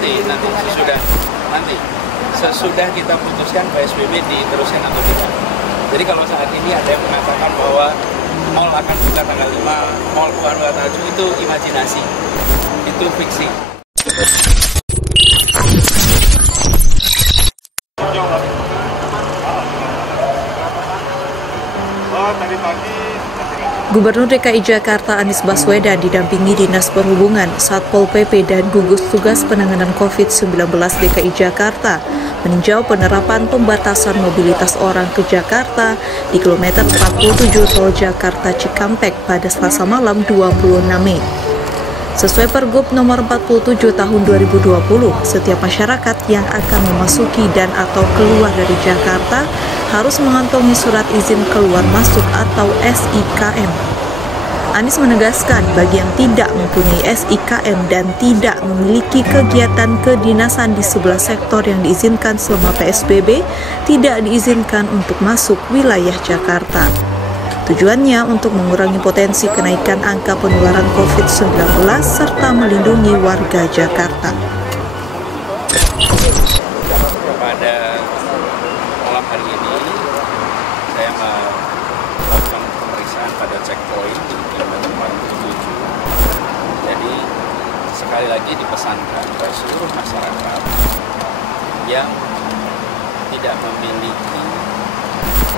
nanti sesudah kita putuskan PSBB diteruskan atau tidak. Jadi kalau saat ini ada yang mengatakan bahwa mall akan buka tanggal 5, mall keluar Tajuk, itu imajinasi, itu fiksi. Gubernur DKI Jakarta Anies Baswedan didampingi Dinas Perhubungan, Satpol PP, dan gugus tugas penanganan COVID-19 DKI Jakarta meninjau penerapan pembatasan mobilitas orang ke Jakarta di kilometer 47 Tol Jakarta Cikampek pada Selasa malam 26 Mei. Sesuai Pergub nomor 47 tahun 2020, setiap masyarakat yang akan memasuki dan atau keluar dari Jakarta harus mengantongi surat izin keluar masuk atau SIKM. Anies menegaskan bagi yang tidak mempunyai SIKM dan tidak memiliki kegiatan kedinasan di sebelah sektor yang diizinkan selama PSBB, tidak diizinkan untuk masuk wilayah Jakarta. Tujuannya untuk mengurangi potensi kenaikan angka penularan COVID-19 serta melindungi warga Jakarta. Pada malam hari ini, saya melakukan pemeriksaan pada checkpoint di kilometer 47. Jadi, sekali lagi dipesankan kepada seluruh masyarakat yang tidak memiliki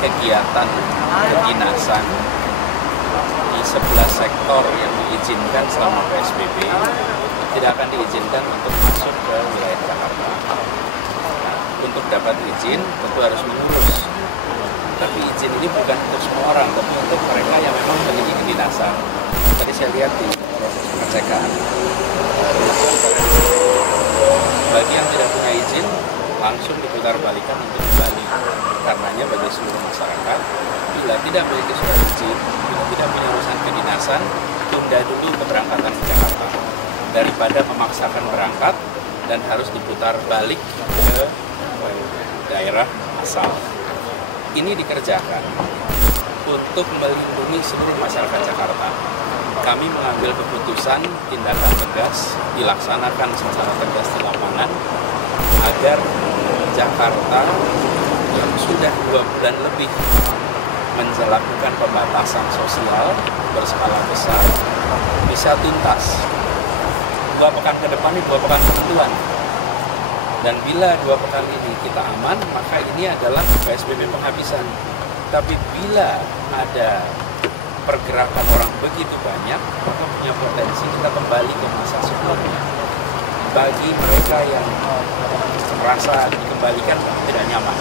kegiatan kedinasan di sebelah sektor yang diizinkan selama PSBB tidak akan diizinkan untuk masuk ke wilayah Jakarta. Nah, untuk dapat izin tentu harus mengurus. Tapi izin ini bukan untuk semua orang, tapi untuk mereka yang memang memiliki kedinasan. Tadi saya lihat di proses pengecekan, bagi yang tidak punya izin langsung diputar balikan untuk kembali. Karenanya bagi seluruh masyarakat, bila tidak memiliki surat izin, bila tidak punya urusan kedinasan, tunda dulu keberangkatan ke Jakarta daripada memaksakan berangkat dan harus diputar balik ke daerah asal. Ini dikerjakan untuk melindungi seluruh masyarakat Jakarta. Kami mengambil keputusan tindakan tegas dilaksanakan secara tegas di lapangan agar Jakarta yang sudah 2 bulan lebih menjalankan pembatasan sosial berskala besar bisa tuntas. 2 pekan ke depan ini 2 pekan penentuan. Dan bila 2 pekan ini kita aman, maka ini adalah PSBB penghabisan. Tapi bila ada pergerakan orang begitu banyak, maka punya potensi kita kembali ke masa sebelumnya. Bagi mereka yang merasa dikembalikan tidak nyaman,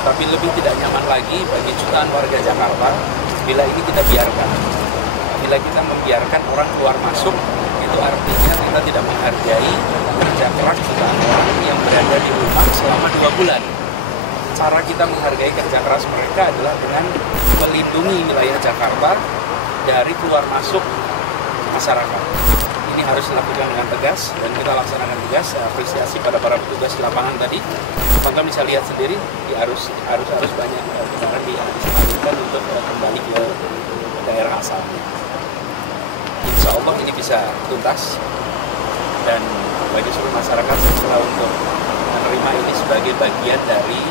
tapi lebih tidak nyaman lagi bagi jutaan warga Jakarta bila ini kita biarkan. Bila kita membiarkan orang keluar masuk, itu artinya kita tidak menghargai kerja keras jutaan orang yang berada di rumah selama 2 bulan. Cara kita menghargai kerja keras mereka adalah dengan melindungi wilayah Jakarta dari keluar masuk masyarakat. Ini harus dilakukan dengan tegas dan kita laksanakan tegas. Saya apresiasi pada para petugas di lapangan tadi. Teman-teman bisa lihat sendiri di arus banyak kendaraan dialihkan untuk kembali ke daerah asalnya. Insya Allah ini bisa tuntas dan bagi seluruh masyarakat saya kira untuk menerima ini sebagai bagian dari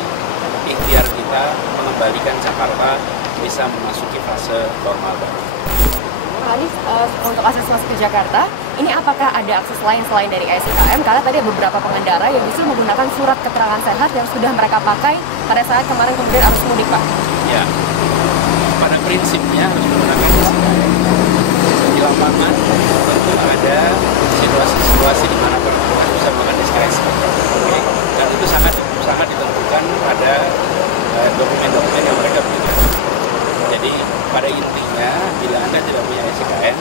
ikhtiar kita mengembalikan Jakarta bisa memasuki fase normal baru. Pak Anies, untuk akses masuk ke Jakarta, ini apakah ada akses lain selain dari SIKM? Karena tadi ada beberapa pengendara yang justru menggunakan surat keterangan sehat yang sudah mereka pakai pada saat kemarin kemudian arus mudik, Pak. Ya, pada prinsipnya harus menggunakan SIKM. Di lapangan tentu ada situasi di mana pemerintah bisa menggunakan diskresi. Dan itu sangat ditentukan pada dokumen-dokumen yang mereka punya. Jadi pada intinya bila Anda tidak punya SIKM,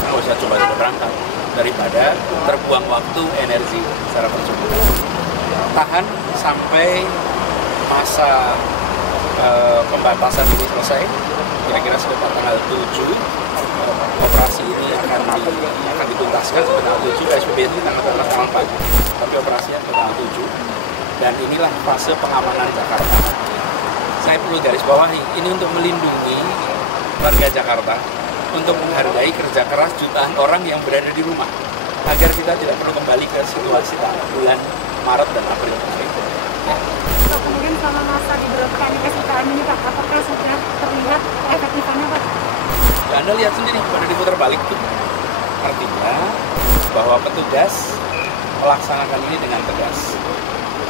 nggak usah coba berangkat daripada terbuang waktu, energi secara percuma. Tahan sampai masa pembatasan ini selesai, kira-kira sekitar tanggal 7 operasi ini akan dituntaskan tanggal 7, PSBB ini tanggal 4, tapi operasinya tanggal 7. Dan inilah fase pengamanan Jakarta. Saya perlu garis bawahi, ini untuk melindungi warga Jakarta, untuk menghargai kerja keras jutaan orang yang berada di rumah. agar kita tidak perlu kembali ke situasi bulan Maret dan April berikutnya. Ya. Kemudian selama masa diberlakukan SIKM ini Pak, apakah sudah terlihat efektifannya Pak? Ya, Anda lihat sendiri pada diputar balik itu. Artinya bahwa petugas melaksanakan ini dengan tegas.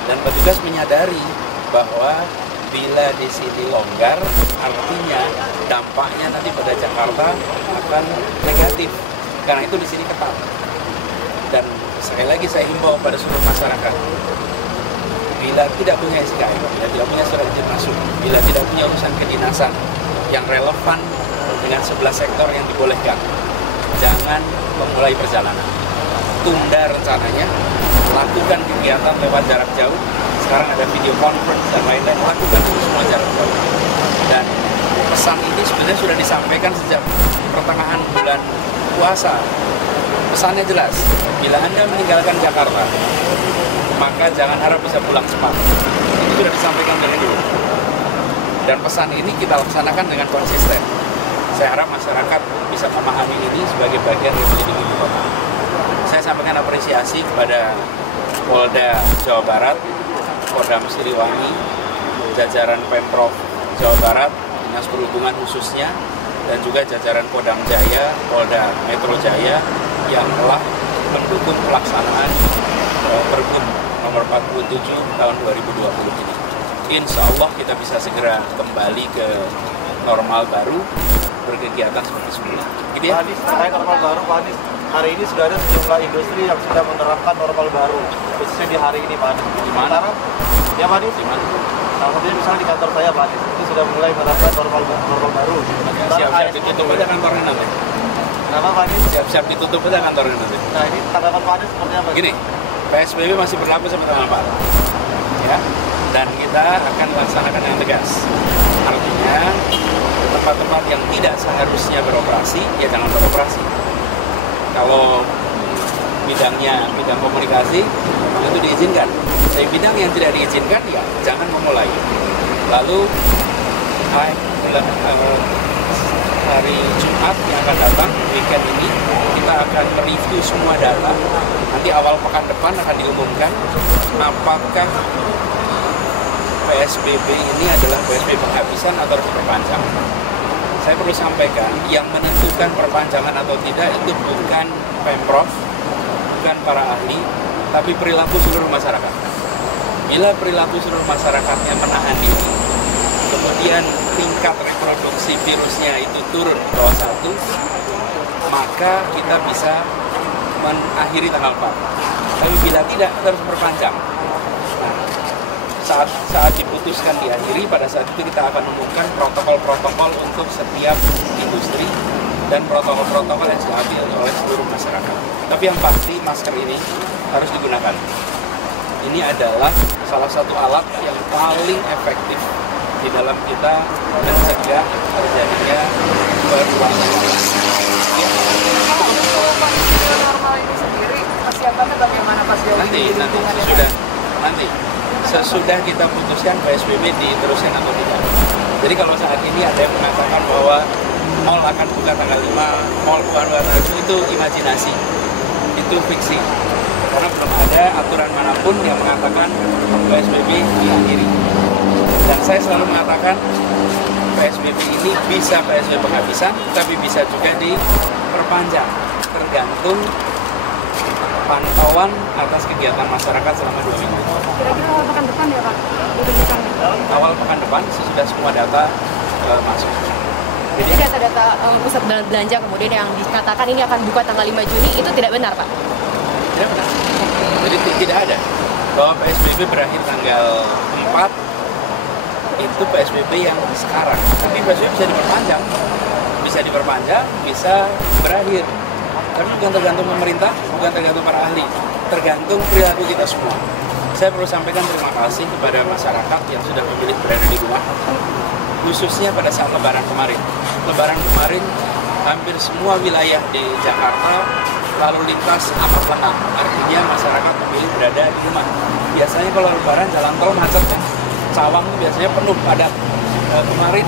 Dan petugas menyadari bahwa bila di sini longgar, artinya dampaknya nanti pada Jakarta akan negatif. Karena itu di sini ketat. Dan sekali lagi saya himbau pada seluruh masyarakat, bila tidak punya SIKM, bila tidak punya surat izin masuk, bila tidak punya urusan kedinasan yang relevan dengan 11 sektor yang dibolehkan, jangan memulai perjalanan. Tunda rencananya, lakukan kegiatan lewat jarak jauh. Sekarang ada video conference dan lain-lain, lakukan itu semua jarak jauh. Dan pesan ini sebenarnya sudah disampaikan sejak pertengahan bulan puasa. Pesannya jelas, bila Anda meninggalkan Jakarta, maka jangan harap bisa pulang cepat. Itu sudah disampaikan dari dulu. Dan pesan ini kita laksanakan dengan konsisten. Saya harap masyarakat bisa memahami ini sebagai bagian dari melindungi ibu kota. Saya sampaikan apresiasi kepada Polda Jawa Barat, Kodam Siliwangi, jajaran Pemprov Jawa Barat, Dinas Perhubungan khususnya, dan juga jajaran Kodam Jaya, Polda Metro Jaya yang telah mendukung pelaksanaan Pergub nomor 47 tahun 2020 ini. Insya Allah kita bisa segera kembali ke normal baru, berkegiatan seperti semula. Gitu ya? Pak Anies, terkait normal baru, Pak Anies, hari ini sudah ada sejumlah industri yang sudah menerapkan normal baru, khususnya di hari ini, Pak Anies. Di mana? Ya, Pak Anies. Di mana? Salah satunya misalnya di kantor saya, Pak Anies, itu sudah mulai menerapkan normal baru. Ya, siap-siap ditutup aja kantornya nanti. Kenapa, Pak Anies? Siap-siap ditutup aja kantornya nanti. Nah, ini tanggapan Pak Anies seperti apa? Gini, PSBB masih berlaku sampai tanggal 4. Ya, dan kita akan laksanakan yang tegas. Artinya, tempat-tempat yang tidak seharusnya beroperasi, ya jangan beroperasi. Kalau bidang komunikasi, itu diizinkan. Tapi bidang yang tidak diizinkan, ya jangan memulai. Lalu, hari Jumat yang akan datang, weekend ini, kita akan mereview semua data. Nanti awal pekan depan akan diumumkan apakah PSBB ini adalah PSBB penghabisan atau diperpanjang. Saya perlu sampaikan, yang menentukan perpanjangan atau tidak itu bukan Pemprov, bukan para ahli, tapi perilaku seluruh masyarakat. Bila perilaku seluruh masyarakatnya menahan diri, kemudian tingkat reproduksi virusnya itu turun di bawah 1, maka kita bisa mengakhiri tanggal 4. Tapi bila tidak, kita harus perpanjang. Nah, saat diputuskan diakhiri, pada saat itu kita akan umumkan protokol-protokol untuk setiap industri dan protokol-protokol yang diambil oleh seluruh masyarakat. Tapi yang pasti masker ini harus digunakan. Ini adalah salah satu alat yang paling efektif di dalam kita mencegah terjadinya perbuatan. Normal ini sendiri persiapannya bagaimana Pak? Nanti sesudah kita putuskan PSBB diteruskan atau tidak. Jadi kalau saat ini ada yang mengatakan bahwa mall akan buka tanggal 5, mall buka tanggal 7, itu imajinasi, itu fiksi. Karena belum ada aturan manapun yang mengatakan PSBB diakhiri. Dan saya selalu mengatakan PSBB ini bisa PSBB penghabisan, tapi bisa juga diperpanjang, tergantung pantauan atas kegiatan masyarakat selama 2 minggu. Kira-kira awal pekan depan ya Pak? Dibentukkan. Awal pekan depan sesudah semua data masuk. Jadi data-data pusat belanja kemudian yang dikatakan ini akan buka tanggal 5 Juni itu tidak benar Pak? Tidak benar. Jadi tidak ada bahwa PSBB berakhir tanggal 4 itu PSBB yang sekarang. Tapi PSBB bisa diperpanjang, bisa berakhir. Tapi bukan tergantung pemerintah, bukan tergantung para ahli, tergantung perilaku kita semua. Saya perlu sampaikan terima kasih kepada masyarakat yang sudah memilih berada di rumah, khususnya pada saat Lebaran kemarin. Lebaran kemarin hampir semua wilayah di Jakarta lalu lintas amat lengang, artinya masyarakat memilih berada di rumah. Biasanya kalau Lebaran jalan tol macet kan, Cawang itu biasanya penuh padat. Kemarin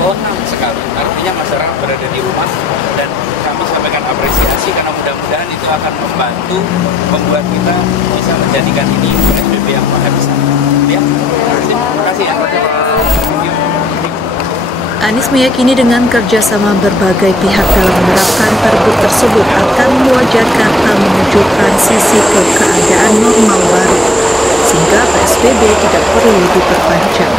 lengang sekali, artinya masyarakat berada di rumah dan kami sampaikan apresiasi karena mudah-mudahan itu itu akan membantu membuat kita bisa menjadikan ini PSBB yang bisa. Ya, terima kasih ya. Anies meyakini dengan kerjasama berbagai pihak dalam menerapkan pergub tersebut akan membawa Jakarta menuju transisi ke keadaan normal baru, sehingga PSBB tidak perlu diperpanjang.